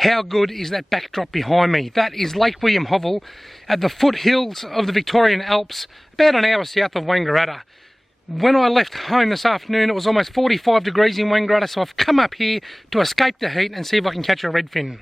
How good is that backdrop behind me? That is Lake WIlliam Hovell at the foothills of the Victorian Alps, about an hour south of Wangaratta. When I left home this afternoon, it was almost 45 degrees in Wangaratta, so I've come up here to escape the heat and see if I can catch a redfin.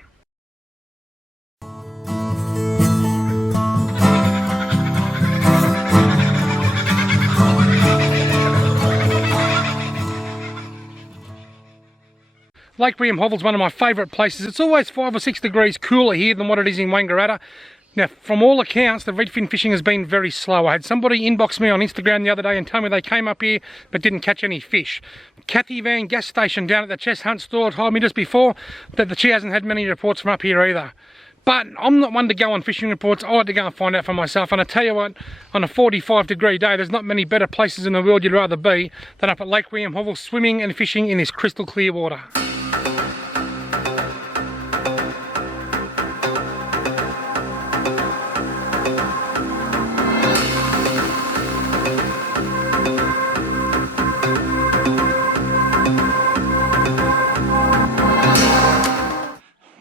Lake WIlliam Hovell is one of my favourite places. It's always 5 or 6 degrees cooler here than what it is in Wangaratta. Now, from all accounts, the redfin fishing has been very slow. I had somebody inbox me on Instagram the other day and tell me they came up here but didn't catch any fish. Kathy Van gas station down at the Chess Hunt store told me just before that she hasn't had many reports from up here either. But I'm not one to go on fishing reports. I like to go and find out for myself. And I tell you what, on a 45-degree day, there's not many better places in the world you'd rather be than up at Lake WIlliam Hovell, swimming and fishing in this crystal clear water.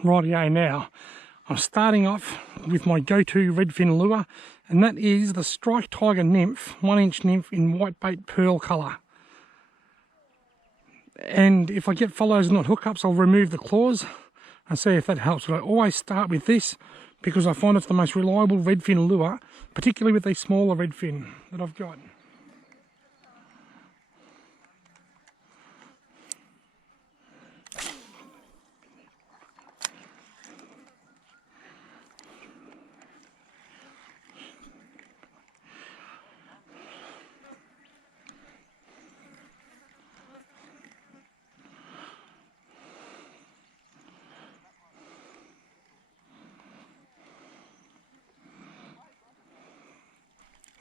Rightio, now I'm starting off with my go-to redfin lure, and that is the Strike Tiger Nymph, 1-inch nymph in whitebait pearl colour. And if I get follows and not hookups, I'll remove the claws and see if that helps. But I always start with this because I find it's the most reliable redfin lure, particularly with these smaller redfin that I've got.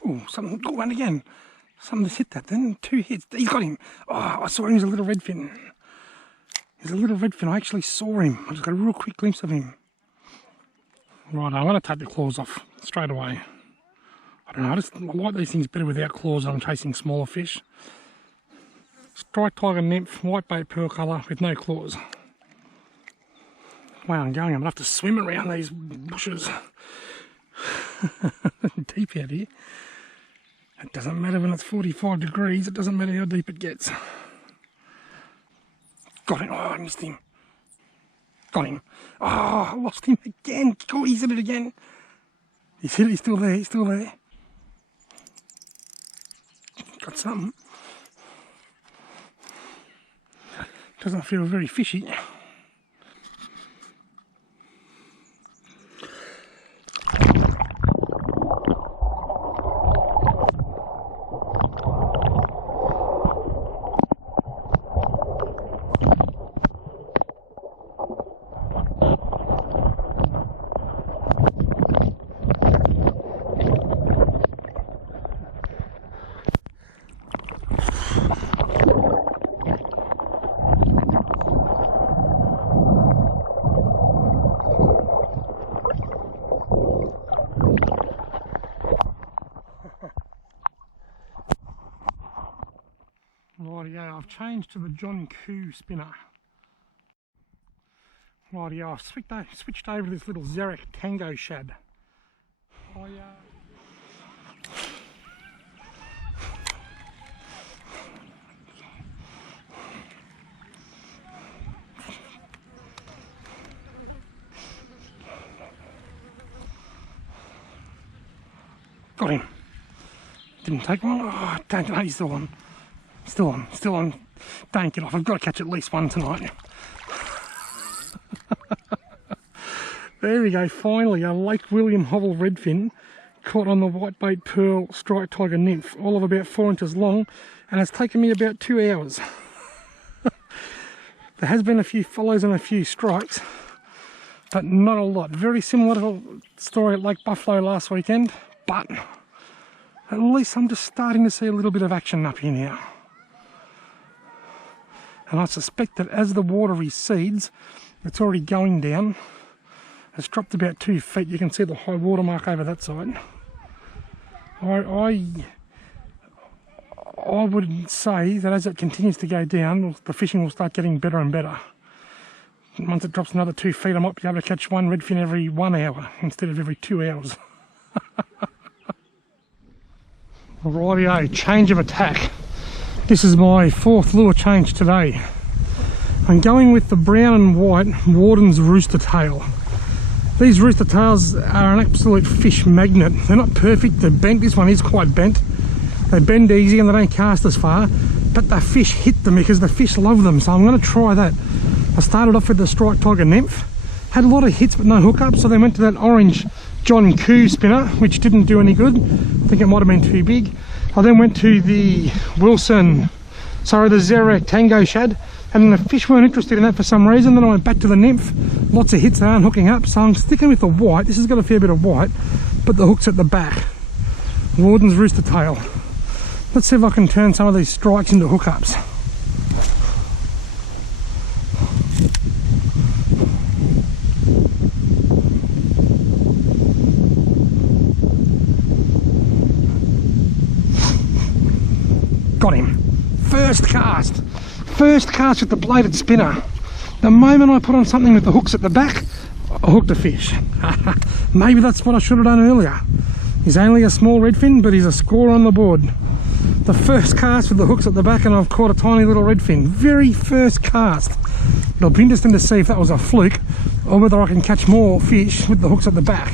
Oh, something, go on again. Something just hit that then. 2 hits. He's got him. Oh, I saw him. He's a little redfin. He's a little redfin. I actually saw him. I just got a real quick glimpse of him. Right, I'm going to take the claws off straight away. I don't know, I like these things better without claws when I'm chasing smaller fish. Strike Tiger Nymph, whitebait pearl colour with no claws. Wow, I'm going to have to swim around these bushes. Deep out here. It doesn't matter when it's 45 degrees, it doesn't matter how deep it gets. Got him. Oh, I missed him. Got him. Oh, I lost him again. Oh, he's hit it again. He's hit it, he's still there, he's still there. Got something. Doesn't feel very fishy. Rightio, I've changed to the John Koo spinner. Rightio, I've switched over to this little Zarek Tango shad. Got him. Didn't take one. Oh, don't know, he's still on. Still on. Don't get off. I've got to catch at least one tonight. There we go, finally a Lake WIlliam Hovell redfin caught on the whitebait pearl Strike Tiger Nymph, all of about 4 inches long, and it's taken me about 2 hours. There has been a few follows and a few strikes, but not a lot. Very similar to the story at Lake Buffalo last weekend, but at least I'm just starting to see a little bit of action up here now. And I suspect that as the water recedes, it's already going down. It's dropped about 2 feet. You can see the high water mark over that side. I would say that as it continues to go down, the fishing will start getting better and better. once it drops another 2 feet, I might be able to catch one redfin every 1 hour instead of every 2 hours. Rightio, change of attack. This is my 4th lure change today. I'm going with the brown and white Warden's rooster tail. These rooster tails are an absolute fish magnet. They're not perfect, they're bent. This one is quite bent. They bend easy and they don't cast as far, but the fish hit them because the fish love them, so I'm going to try that. I started off with the striped tiger nymph, had a lot of hits but no hookup, so then went to that orange John Coo spinner, which didn't do any good. I think it might have been too big. I then went to the the Zerek Tango shad, and the fish weren't interested in that for some reason. Then I went back to the nymph, lots of hits, they aren't hooking up, so I'm sticking with the white. This has got a fair bit of white, but the hook's at the back. Warden's rooster tail. Let's see if I can turn some of these strikes into hookups. Got him. First cast with the bladed spinner. The moment I put on something with the hooks at the back, I hooked a fish. Maybe that's what I should have done earlier. He's only a small redfin, but he's a score on the board. The first cast with the hooks at the back, and I've caught a tiny little redfin. Very first cast. It'll be interesting to see if that was a fluke or whether I can catch more fish with the hooks at the back.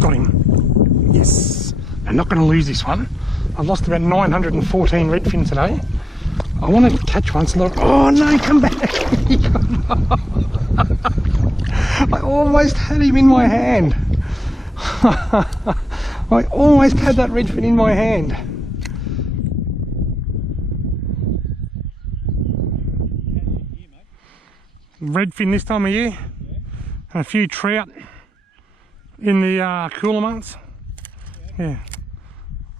Got him. Yes. I'm not going to lose this one. I've lost about 914 redfin today. I want to catch one, so look. Oh no, come back! I almost had him in my hand. I almost had that redfin in my hand. Redfin this time of year, and a few trout in the cooler months. Yeah.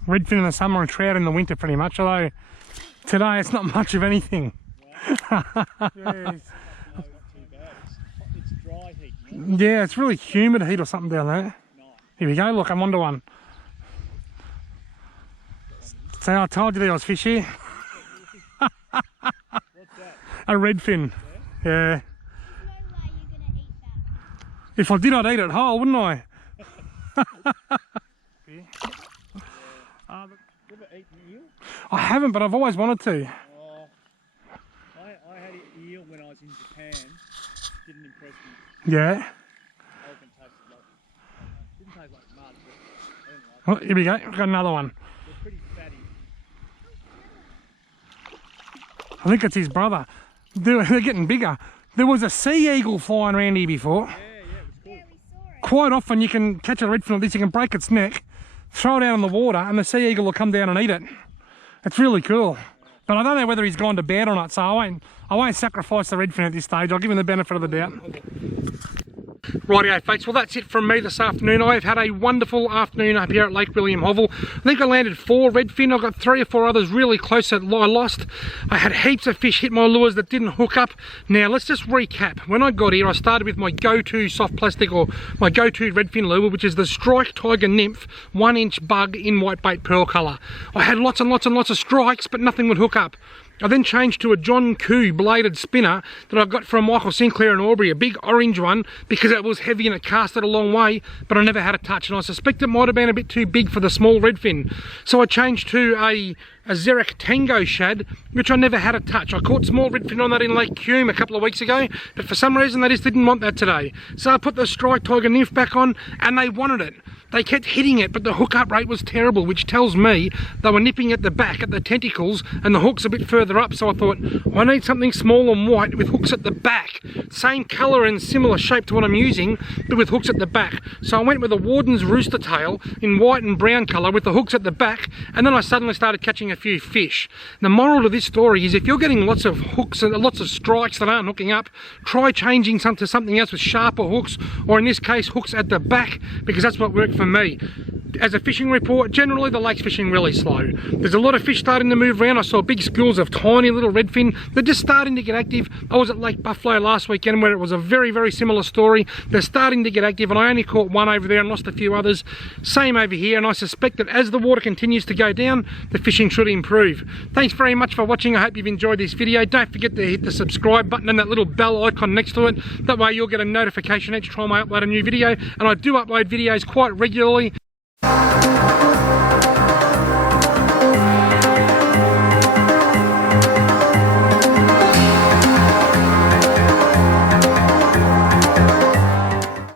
Redfin in the summer and trout in the winter pretty much, although today it's not much of anything. Yeah, it's really humid heat or something down there. Here we go, look, I'm onto one. So I told you there was fish here. What's that? A redfin. Yeah. If I did, I'd eat it whole, wouldn't I? You ever eaten eel? I haven't, but I've always wanted to. I had eel when I was in Japan. Didn't impress me. Yeah. Elephant tasted like, didn't taste like mud, but I didn't like Well, here we go. We've got another one. They're pretty fatty. I think it's his brother. They're getting bigger. There was a sea eagle flying around here before. Yeah, it was cool. Yeah, we saw it. Quite often you can catch a redfin like this, you can break its neck, throw it out in the water, and the sea eagle will come down and eat it. It's really cool. But I don't know whether he's gone to bed or not, so I won't sacrifice the redfin at this stage. I'll give him the benefit of the doubt. Rightio folks, well that's it from me this afternoon. I've had a wonderful afternoon up here at Lake WIlliam Hovell. I think I landed 4 redfin. I've got 3 or 4 others really close that I lost. I had heaps of fish hit my lures that didn't hook up. Now let's just recap. When I got here, I started with my go-to soft plastic, or my go-to redfin lure, which is the Strike Tiger Nymph 1-inch bug in whitebait pearl colour. I had lots and lots and lots of strikes, but nothing would hook up. I then changed to a John Coo bladed spinner that I got from Michael Sinclair in Albury, a big orange one, because it was heavy and it casted a long way, but I never had a touch, and I suspect it might have been a bit too big for the small redfin. So I changed to a Zerek Tango shad, which I never had a touch. I caught small redfin on that in Lake WIlliam a couple of weeks ago, but for some reason they just didn't want that today. So I put the Strike Tiger Nymph back on, and they wanted it. They kept hitting it, but the hookup rate was terrible, which tells me they were nipping at the back, at the tentacles, and the hook's a bit further up. So I thought, I need something small and white with hooks at the back. Same colour and similar shape to what I'm using, but with hooks at the back. So I went with a Warden's rooster tail in white and brown colour with the hooks at the back, and then I suddenly started catching a few fish. The moral of this story is if you're getting lots of hooks and lots of strikes that aren't hooking up, try changing to something else with sharper hooks, or in this case, hooks at the back, because that's what worked for me. as a fishing report, generally the lake's fishing really slow. There's a lot of fish starting to move around. I saw big schools of tiny little redfin. They're just starting to get active. I was at Lake Buffalo last weekend where it was a very, very similar story. They're starting to get active, and I only caught one over there and lost a few others. Same over here, and I suspect that as the water continues to go down, the fishing should improve. Thanks very much for watching. I hope you've enjoyed this video. Don't forget to hit the subscribe button and that little bell icon next to it. That way you'll get a notification each time I upload a new video, and I do upload videos quite regularly.